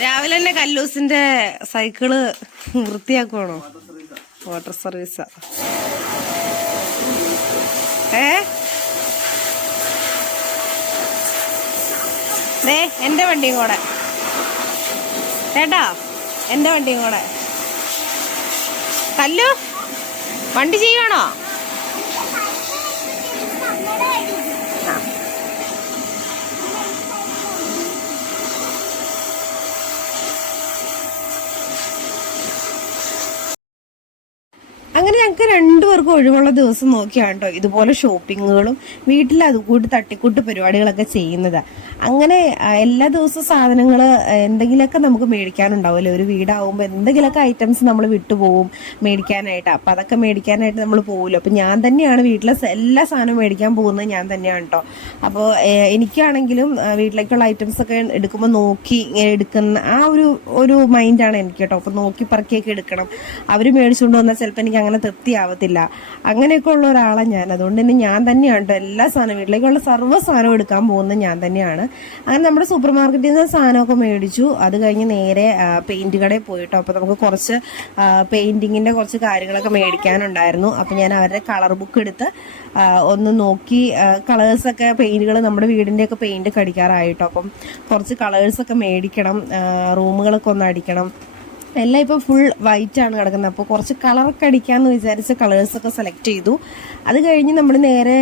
രാവിലെ തന്നെ കല്ലൂസിന്റെ cycle വൃത്തിയാക്കുവാണോ? Water സർവീസാ. ഏ? ദേ വണ്ടിയും കൂടെ. ചേട്ടാ എന്റെ വണ്ടിയും കൂടെ. കല്ലു വണ്ടി ചെയ്യുവാണോ? അങ്ങനെ ഞങ്ങൾക്ക് രണ്ടുപേർക്കും ഒഴിവുള്ള ദിവസം നോക്കിയാണ് കേട്ടോ ഇതുപോലെ ഷോപ്പിങ്ങുകളും വീട്ടിൽ അതുകൂട്ട് തട്ടിക്കൂട്ട് പരിപാടികളൊക്കെ ചെയ്യുന്നത്. അങ്ങനെ എല്ലാ ദിവസവും സാധനങ്ങൾ എന്തെങ്കിലുമൊക്കെ നമുക്ക് മേടിക്കാനുണ്ടാവുമല്ലോ ഒരു വീടാവുമ്പോൾ എന്തെങ്കിലുമൊക്കെ ഐറ്റംസ് നമ്മൾ വിട്ടുപോകും മേടിക്കാനായിട്ട്. അപ്പം അതൊക്കെ മേടിക്കാനായിട്ട് നമ്മൾ പോകുമല്ലോ അപ്പം ഞാൻ തന്നെയാണ് വീട്ടിലെ എല്ലാ സാധനവും മേടിക്കാൻ പോകുന്നത് ഞാൻ തന്നെയാണ് കേട്ടോ അപ്പോൾ എനിക്കാണെങ്കിലും വീട്ടിലേക്കുള്ള ഐറ്റംസ് ഒക്കെ എടുക്കുമ്പോൾ നോക്കി എടുക്കുന്ന ആ ഒരു ഒരു മൈൻഡാണ് എനിക്ക് കേട്ടോ അപ്പം നോക്കി പറക്കിയൊക്കെ എടുക്കണം. അവർ മേടിച്ചുകൊണ്ട് വന്നാൽ ചിലപ്പോൾ എനിക്ക് അങ്ങനെ തൃപ്തിയാവത്തില്ല. അങ്ങനെയൊക്കെ ഉള്ള ഒരാളാണ് ഞാൻ. അതുകൊണ്ട് തന്നെ ഞാൻ തന്നെയാണ് കേട്ടോ എല്ലാ സാധനവും വീട്ടിലേക്കുള്ള സർവ സാധനവും എടുക്കാൻ പോകുന്നത് ഞാൻ തന്നെയാണ്. അങ്ങനെ നമ്മുടെ സൂപ്പർ മാർക്കറ്റിൽ നിന്ന് സാധനമൊക്കെ മേടിച്ചു. അത് കഴിഞ്ഞ് നേരെ പെയിന്റ് കടയിൽ പോയിട്ടോ. അപ്പോൾ നമുക്ക് കുറച്ച് പെയിന്റിങ്ങിന്റെ കുറച്ച് കാര്യങ്ങളൊക്കെ മേടിക്കാനുണ്ടായിരുന്നു. അപ്പോൾ ഞാൻ അവരുടെ കളർ ബുക്ക് എടുത്ത് ഒന്ന് നോക്കി കളേഴ്സൊക്കെ പെയിന്റുകൾ നമ്മുടെ വീടിന്റെ ഒക്കെ പെയിന്റ് കടിക്കാറായിട്ടോ. അപ്പം കുറച്ച് കളേഴ്സൊക്കെ മേടിക്കണം റൂമുകളൊക്കെ ഒന്ന് അടിക്കണം. എല്ലാം ഇപ്പം ഫുൾ വൈറ്റ് ആണ് കിടക്കുന്നത്. അപ്പോൾ കുറച്ച് കളറൊക്കെ അടിക്കാമെന്ന് വിചാരിച്ച കളേഴ്സൊക്കെ സെലക്ട് ചെയ്തു. അത് കഴിഞ്ഞ് നമ്മൾ നേരെ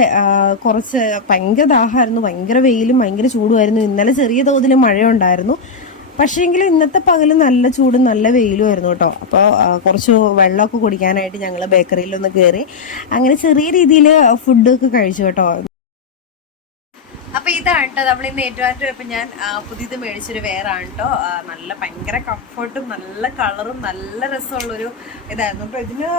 കുറച്ച് ഭയങ്കര ദാഹമായിരുന്നു. ഭയങ്കര വെയിലും ഭയങ്കര ചൂടുമായിരുന്നു. ഇന്നലെ ചെറിയ തോതിൽ മഴയുണ്ടായിരുന്നു. പക്ഷേങ്കിലും ഇന്നത്തെ പകൽ നല്ല ചൂടും നല്ല വെയിലും ആയിരുന്നു കേട്ടോ. അപ്പോൾ കുറച്ച് വെള്ളമൊക്കെ കുടിക്കാനായിട്ട് ഞങ്ങൾ ബേക്കറിയിലൊന്ന് കയറി അങ്ങനെ ചെറിയ രീതിയിൽ ഫുഡൊക്കെ കഴിച്ചു കേട്ടോ. കേട്ടോ നമ്മൾ ഇന്ന് ഏറ്റുമാറ്റം ഇപ്പൊ ഞാൻ പുതിയത് മേടിച്ചൊരു വെയറാണ് കേട്ടോ നല്ല ഭയങ്കര കംഫർട്ടും നല്ല കളറും നല്ല രസമുള്ളൊരു ഇതായിരുന്നു. കേട്ടോ ഇതിന്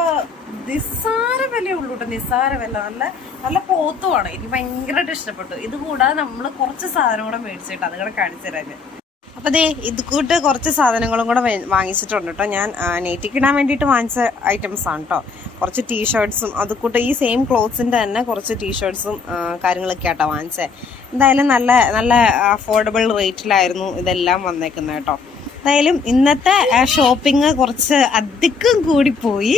നിസ്സാര വില ഉള്ളൂ കേട്ടോ നിസ്സാര വില. നല്ല നല്ല പോത്തുമാണ് എനിക്ക് ഭയങ്കരമായിട്ട് ഇഷ്ടപ്പെട്ടു. ഇത് കൂടാതെ നമ്മൾ കുറച്ച് സാധനം കൂടെ മേടിച്ചിട്ട് അത് കൂടെ കാണിച്ചു തരാൻ അപ്പൊ ദേ ഇത് കൂട്ട് കുറച്ച് സാധനങ്ങളും കൂടെ വാങ്ങിച്ചിട്ടുണ്ട് കേട്ടോ ഞാൻ നെറ്റിക്ക് ഇടാൻ വേണ്ടിയിട്ട് വാങ്ങിച്ച ഐറ്റംസ് ആണ് കേട്ടോ കുറച്ച് ടീഷർട്ട്സും അത് കൂട്ട് ഈ സെയിം ക്ലോത്ത്സിന്റെ തന്നെ കുറച്ച് ടീഷർട്ട്സും കാര്യങ്ങളൊക്കെ ആട്ടോ വാങ്ങിച്ചേ. എന്തായാലും നല്ല നല്ല അഫോർഡബിൾ റേറ്റിലായിരുന്നു ഇതെല്ലാം വന്നേക്കുന്നത് കേട്ടോ എന്തായാലും ഇന്നത്തെ ഷോപ്പിംഗ് കുറച്ച് അധികം പോയി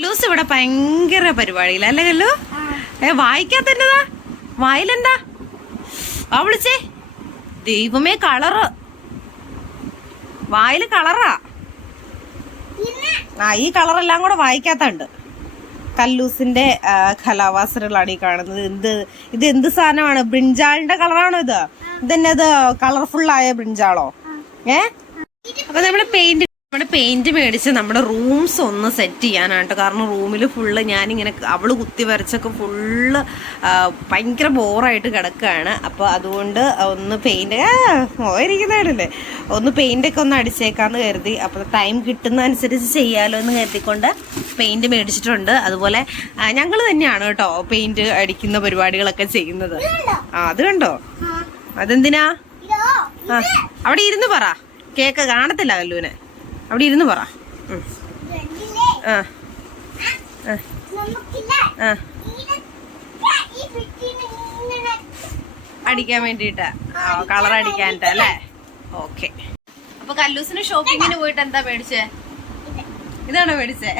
ലൂസ് ഇവിടെ ഭയങ്കര പരിപാടിയില്ല അല്ലേ ഏ വായിക്കാത്തതാ വായിലെന്താ? ആ വിളിച്ചേ. ദൈവമേ കളറ് വായിൽ കളറാ. ആ ഈ കളറെല്ലാം കൂടെ വായിക്കാത്തുണ്ട്. കല്ലൂസിന്റെ കലാവാസനകളാണ് ഈ കാണുന്നത്. എന്ത് ഇത് എന്ത് സാധനമാണ്? ബ്രിഞ്ചാളിന്റെ കളറാണോ ഇത്? ഇതന്നെ അത് കളർഫുൾ ആയ ബ്രിഞ്ചാളോ? ഏ? അപ്പൊ നമ്മൾ പെയിന്റ് നമ്മുടെ പെയിന്റ് മേടിച്ച് നമ്മുടെ റൂംസ് ഒന്ന് സെറ്റ് ചെയ്യാനാണ് കേട്ടോ കാരണം റൂമിൽ ഫുള്ള് ഞാനിങ്ങനെ അവൾ കുത്തി വരച്ചൊക്കെ ഫുള്ള് ഭയങ്കര ബോറായിട്ട് കിടക്കുകയാണ് അപ്പോൾ അതുകൊണ്ട് ഒന്ന് പെയിന്റ് പോയിരിക്കുന്നതാണല്ലേ ഒന്ന് പെയിന്റ് ഒക്കെ ഒന്ന് അടിച്ചേക്കാമെന്ന് കരുതി. അപ്പോൾ ടൈം കിട്ടുന്ന അനുസരിച്ച് ചെയ്യാമല്ലോ എന്ന് കരുതിക്കൊണ്ട് പെയിന്റ് മേടിച്ചിട്ടുണ്ട്. അതുപോലെ ഞങ്ങൾ തന്നെയാണ് കേട്ടോ പെയിന്റ് അടിക്കുന്ന പരിപാടികളൊക്കെ ചെയ്യുന്നത്. ആ അത് കണ്ടോ? അതെന്തിനാ? ആ അവിടെ ഇരുന്ന് പറ. കേക്ക് കാണത്തില്ല കല്ലൂനെ. അവിടെ ഇരുന്ന് പറ. ആ. ആ, അടിക്കാൻ വേണ്ടിട്ട് കളർ അടിക്കാനിട്ട് അല്ലേ? ഓക്കെ. അപ്പൊ കല്ലൂസിന് ഷോപ്പിങ്ങിന് പോയിട്ട് എന്താ മേടിച്ചേ? ഇതാണോ മേടിച്ചേ?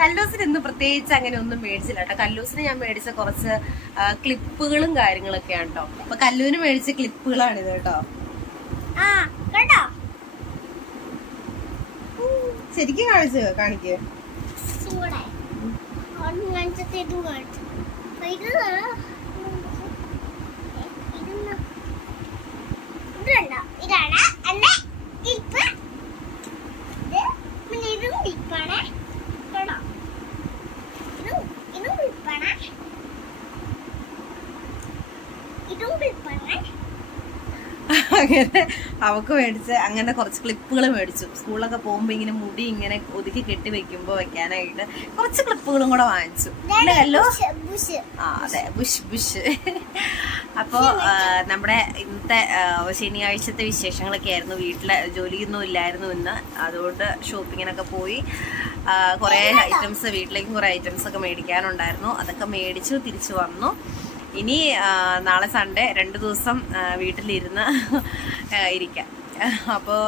കല്ലൂസിന് ഇന്ന് പ്രത്യേകിച്ച് അങ്ങനെ ഒന്നും മേടിച്ചില്ല കേട്ടോ. കല്ലൂസിന് ഞാൻ മേടിച്ച കുറച്ച് ക്ലിപ്പുകളും കാര്യങ്ങളൊക്കെയാണ് കേട്ടോ. അപ്പൊ കല്ലൂന് മേടിച്ച ക്ലിപ്പുകളാണ് ഇത് കേട്ടോ ശരിക്കും കാണിച്ചു കാണിക്ക്. ഇതാണ്. എന്റെ ക്ലിപ്പ് ഇത് പിന്നെ ഇതും കേട്ടോ ഇതും ക്ലിപ്പാണ് അങ്ങനെ അവക്ക് മേടിച്ച് അങ്ങനെ കുറച്ച് ക്ലിപ്പുകൾ മേടിച്ചു. സ്കൂളിലൊക്കെ പോകുമ്പോ ഇങ്ങനെ മുടി ഇങ്ങനെ ഒതുക്കി കെട്ടി വെക്കുമ്പോ വെക്കാനായിട്ട് കുറച്ച് ക്ലിപ്പുകളും കൂടെ വാങ്ങിച്ചു. അല്ലോ? ആ അതെ ബുഷ് ബുഷ്. അപ്പോ നമ്മുടെ ഇന്നത്തെ ശനിയാഴ്ചത്തെ വിശേഷങ്ങളൊക്കെ ആയിരുന്നു. വീട്ടിലെ ജോലിയൊന്നും ഇല്ലായിരുന്നു ഇന്ന്. അതുകൊണ്ട് ഷോപ്പിങ്ങിനൊക്കെ പോയി. കുറേ ഐറ്റംസ് വീട്ടിലേക്കും കുറേ ഐറ്റംസ് ഒക്കെ മേടിക്കാനുണ്ടായിരുന്നു. അതൊക്കെ മേടിച്ചു തിരിച്ചു വന്നു. ഇനി നാളെ സൺഡേ രണ്ട് ദിവസം വീട്ടിലിരുന്ന് ഇരിക്കാം. അപ്പോൾ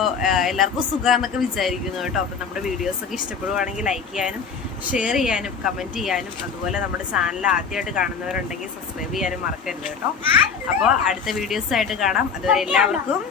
എല്ലാവർക്കും സുഖമെന്നൊക്കെ വിചാരിക്കുന്നു കേട്ടോ. അപ്പോൾ നമ്മുടെ വീഡിയോസൊക്കെ ഇഷ്ടപ്പെടുവാണെങ്കിൽ ലൈക്ക് ചെയ്യാനും ഷെയർ ചെയ്യാനും കമന്റ് ചെയ്യാനും അതുപോലെ നമ്മുടെ ചാനൽ ആദ്യമായിട്ട് കാണുന്നവരുണ്ടെങ്കിൽ സബ്സ്ക്രൈബ് ചെയ്യാനും മറക്കരുത് കേട്ടോ. അപ്പോൾ അടുത്ത വീഡിയോസായിട്ട് കാണാം. അതുവരെ എല്ലാവർക്കും